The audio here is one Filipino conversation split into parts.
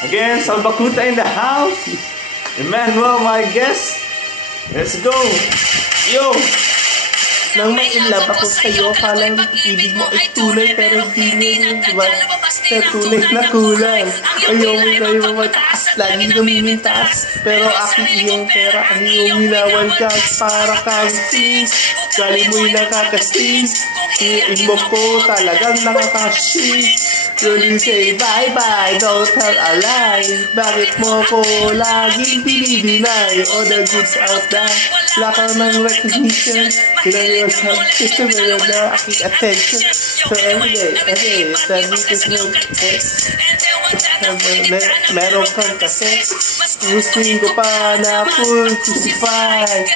Again, Salbakuta in the house. Emmanuel, my guest. Let's go. Yo! Nang may inlove ako sa'yo, kalang ibig mo ay tunay, pero hindi mo diba? Pero tunay na kulang. Ayaw mo tayo mataas, lagi namimintas. Pero aking iyong pera, ang iyong minawal ka, para kang sis. Gali mo'y nakakasis. Iin mo ko talagang nakakasis. You say bye-bye, don't tell a lie. Bakit mo ko laging binibinay? All the goods out there, wala ka ng recognition. Kailangan yourself, system na aking attention. So everyday, tell me this milk test. Meron kang kasex. Gustuin ko pa na full crucified.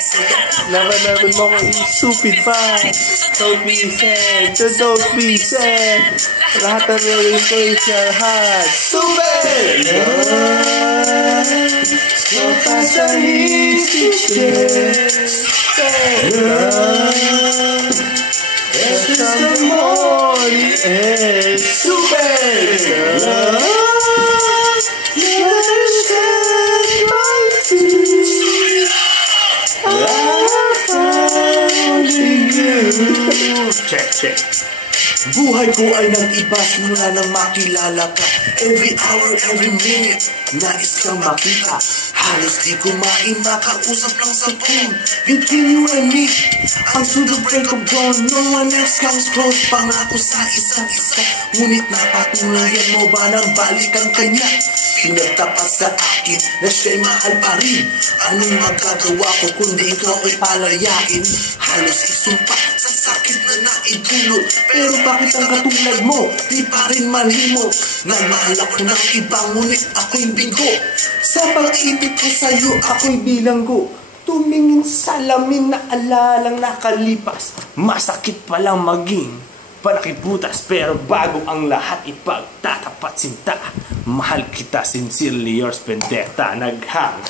Laban mo ko stupid fight. Don't be sad, don't be sad. Lahat ng rin ko is your heart. Stupid! So pasanisip it's just the morning and stupid love. Never said my tears. I found you. Check. Buhay ko ay nag-iba simula nang makilala ka. Every hour, every minute, nais kang makita. Halos di ko makausap lang sa phone. Between you and me, until the break of dawn, no one else comes close. Pangako sa isa't isa, ngunit napatunayan mo ba nang balikan kanya? Pinagtapat sa akin na siya'y mahal pa rin. Anong magagawa ko kundi ikaw ay palayain? Halos isumpa sa sakit na naidulot. Pero bakit ang katulad mo di pa rin malimo? Nagmahal ako ng iba ngunit ako'y bigo. Sa pag-ibig ko sa'yo ako'y bilanggo. Tumingin sa lamin na alalang nakalipas. Masakit palang maging panakiputas, pero bago ang lahat ipagtatapat sinta. Mahal kita, sincerely yours, Vendetta. Naghang.